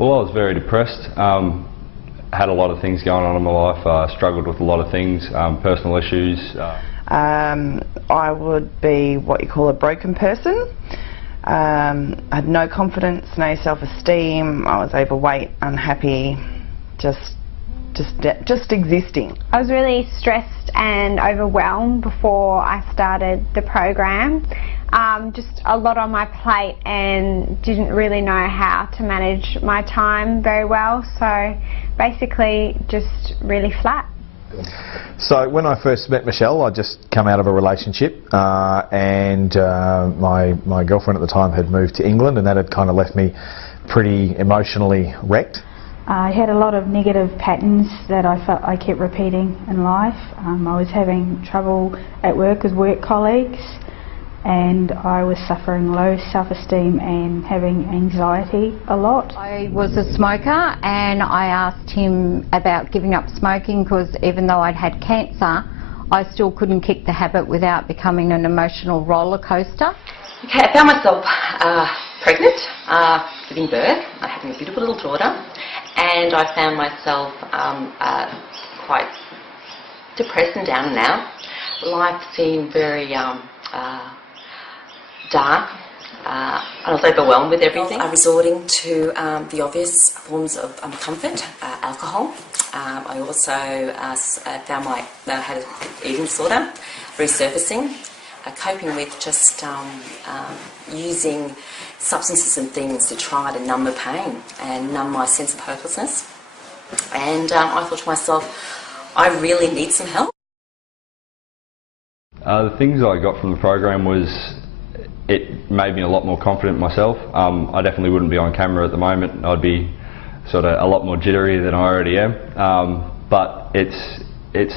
Well, I was very depressed. Had a lot of things going on in my life. Struggled with a lot of things, personal issues. I would be what you call a broken person. I had no confidence, no self-esteem. I was overweight, unhappy, just existing. I was really stressed and overwhelmed before I started the program. Just a lot on my plate and didn't really know how to manage my time very well, so basically just really flat. So when I first met Michelle, I'd just come out of a relationship and my girlfriend at the time had moved to England, and that had kind of left me pretty emotionally wrecked. I had a lot of negative patterns that I felt I kept repeating in life. I was having trouble at work with work colleagues, and I was suffering low self-esteem and having anxiety a lot. I was a smoker, and I asked him about giving up smoking because even though I'd had cancer, I still couldn't kick the habit without becoming an emotional roller coaster. Okay, I found myself pregnant, giving birth, having a beautiful little daughter, and I found myself quite depressed and down and out. Life seemed very dark. I was overwhelmed with everything. Resorting to the obvious forms of comfort, alcohol. I also found I had an eating disorder, resurfacing, coping with just using substances and things to try to numb the pain and numb my sense of hopelessness. And I thought to myself, I really need some help. The things I got from the program was it made me a lot more confident in myself. I definitely wouldn't be on camera at the moment. I'd be sort of a lot more jittery than I already am. But it's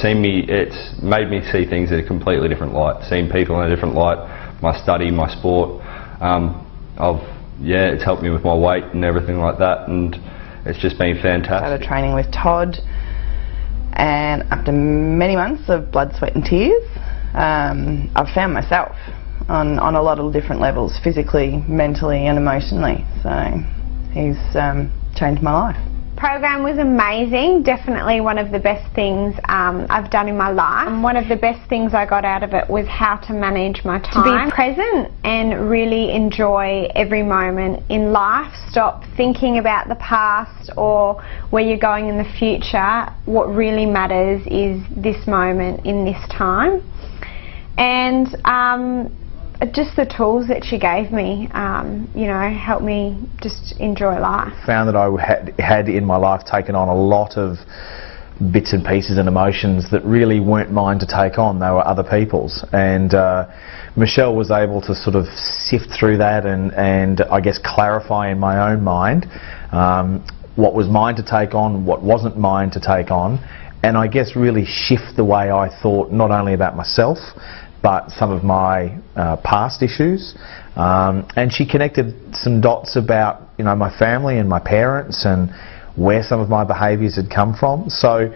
made me see things in a completely different light, seeing people in a different light, my study, my sport. It's helped me with my weight and everything like that, and it's just been fantastic. I started training with Todd, and after many months of blood, sweat and tears, I've found myself on a lot of different levels, physically, mentally and emotionally. So he's changed my life. The program was amazing, definitely one of the best things I've done in my life. One of the best things I got out of it was how to manage my time. To be present and really enjoy every moment in life. Stop thinking about the past or where you're going in the future. What really matters is this moment in this time. And just the tools that she gave me, helped me just enjoy life. Found that I had in my life taken on a lot of bits and pieces and emotions that really weren't mine to take on. They were other people's, and Michelle was able to sort of sift through that and I guess clarify in my own mind what was mine to take on, what wasn't mine to take on, and I guess really shift the way I thought not only about myself but some of my past issues, and she connected some dots about my family and my parents and where some of my behaviours had come from. So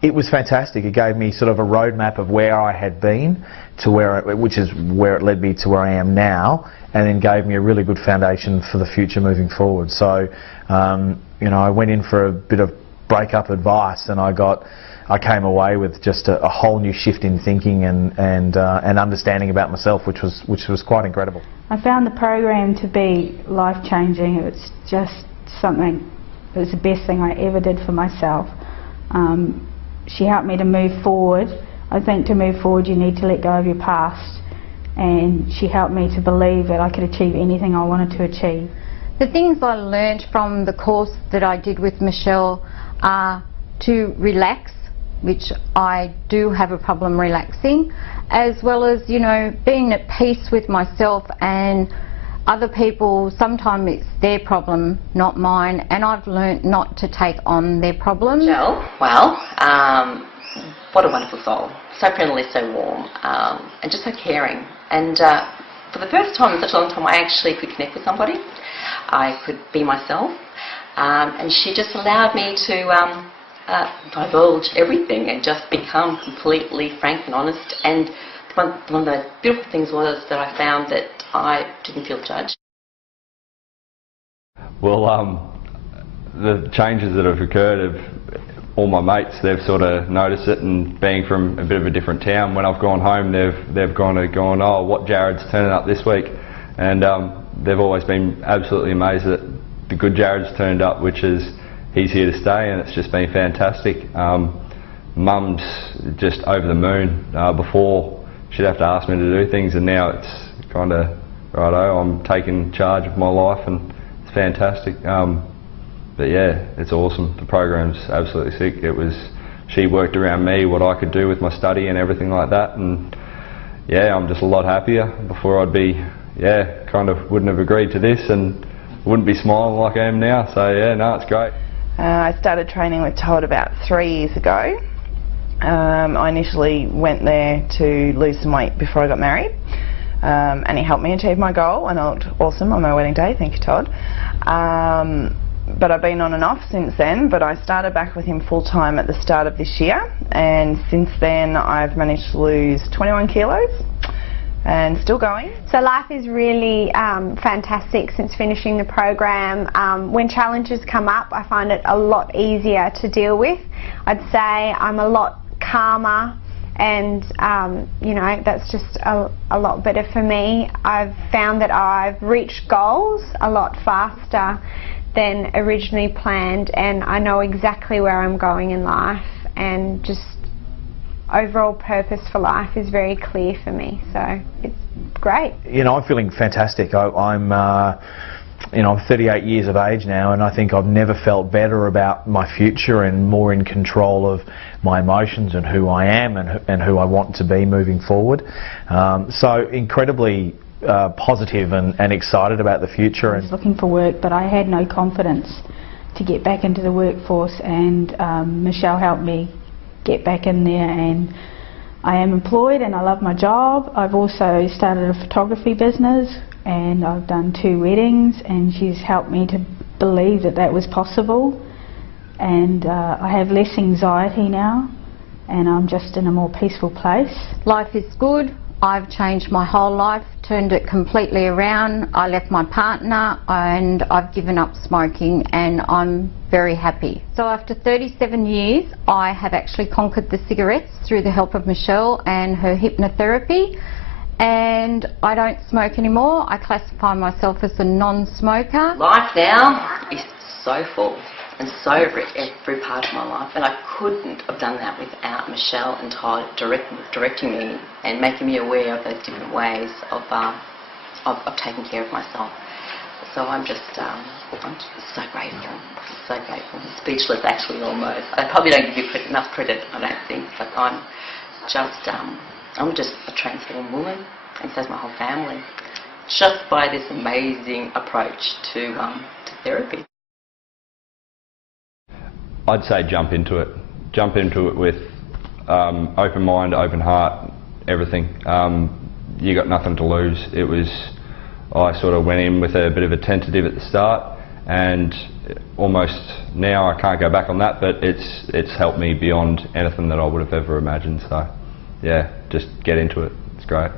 it was fantastic. It gave me sort of a roadmap of where I had been to which is where it led me to where I am now, and then gave me a really good foundation for the future moving forward. So I went in for a bit of breakup advice, and I came away with just a whole new shift in thinking and understanding about myself, which was quite incredible. I found the program to be life-changing. It was just something. It was the best thing I ever did for myself. She helped me to move forward. I think to move forward you need to let go of your past, and she helped me to believe that I could achieve anything I wanted to achieve. The things I learnt from the course that I did with Michelle are to relax, which I do have a problem relaxing, as well as, being at peace with myself and other people. Sometimes it's their problem, not mine, and I've learnt not to take on their problems. Michelle, well, what a wonderful soul. So friendly, so warm, and just so caring. And for the first time in such a long time, I actually could connect with somebody. I could be myself, and she just allowed me to divulge everything and just become completely frank and honest. And one of the beautiful things was that I found that I didn't feel judged. Well, the changes that have occurred all my mates, they've sort of noticed it, and being from a bit of a different town, when I've gone home, they've gone, oh, what Jared's turning up this week, and they've always been absolutely amazed that the good Jared's turned up, which is he's here to stay, and it's just been fantastic. Mum's just over the moon. Before she'd have to ask me to do things, and now it's kind of righto, I'm taking charge of my life, and it's fantastic. But yeah, it's awesome. The program's absolutely sick. She worked around me, what I could do with my study and everything like that, and yeah, I'm just a lot happier. Before I'd be, kind of wouldn't have agreed to this and wouldn't be smiling like I am now, so yeah, no, it's great. I started training with Todd about 3 years ago. I initially went there to lose some weight before I got married, and he helped me achieve my goal, and I looked awesome on my wedding day, thank you Todd. But I've been on and off since then, but I started back with him full-time at the start of this year, and since then I've managed to lose 21 kilos and still going. So life is really fantastic since finishing the program. When challenges come up, I find it a lot easier to deal with. I'd say I'm a lot calmer, and you know, that's just a lot better for me. I've found that I've reached goals a lot faster than originally planned, and I know exactly where I'm going in life, and just overall purpose for life is very clear for me, so it's great. You know, I'm feeling fantastic. I'm 38 years of age now, and I think I've never felt better about my future and more in control of my emotions and who I am and who I want to be moving forward. So incredibly positive and excited about the future. I was looking for work, but I had no confidence to get back into the workforce, and Michelle helped me get back in there, and I am employed and I love my job. I've also started a photography business, and I've done 2 weddings, and she's helped me to believe that that was possible, and I have less anxiety now, and I'm just in a more peaceful place. Life is good. I've changed my whole life, turned it completely around. I left my partner and I've given up smoking, and I'm very happy. So after 37 years, I have actually conquered the cigarettes through the help of Michelle and her hypnotherapy, and I don't smoke anymore. I classify myself as a non-smoker. Life now is so full and so rich, every part of my life, and I couldn't have done that without Michelle and Todd directing me and making me aware of those different ways of taking care of myself. So I'm just so grateful, speechless actually almost. I probably don't give you enough credit, I don't think, but I'm just a transformed woman, and so's my whole family, just by this amazing approach to therapy. I'd say jump into it. Jump into it with open mind, open heart, everything. You got nothing to lose. I sort of went in with a bit of a tentative at the start, and almost now I can't go back on that, but it's helped me beyond anything that I would have ever imagined. So yeah, just get into it. It's great.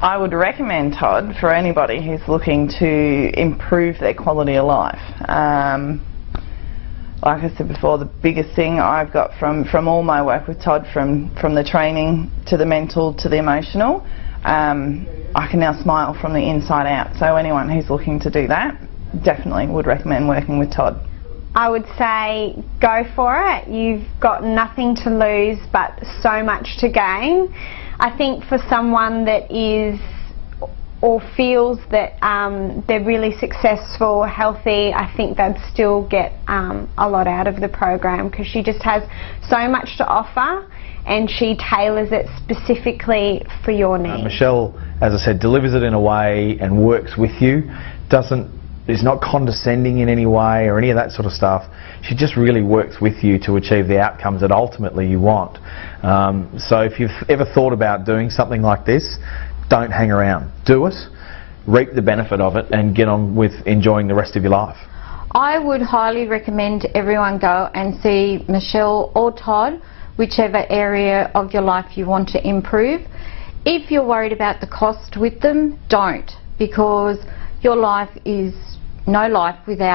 I would recommend Todd for anybody who's looking to improve their quality of life. Like I said before, the biggest thing I've got from all my work with Todd, from the training to the mental to the emotional, I can now smile from the inside out. So anyone who's looking to do that, definitely would recommend working with Todd. I would say go for it. You've got nothing to lose but so much to gain. I think for someone that is or feels that they're really successful, healthy, I think they'd still get a lot out of the program, because she just has so much to offer and she tailors it specifically for your needs. Michelle, as I said, delivers it in a way and works with you, is not condescending in any way or any of that sort of stuff. She just really works with you to achieve the outcomes that ultimately you want. So if you've ever thought about doing something like this, don't hang around. Do it, reap the benefit of it, and get on with enjoying the rest of your life. I would highly recommend everyone go and see Michelle or Todd, whichever area of your life you want to improve. If you're worried about the cost with them, don't, because your life is no life without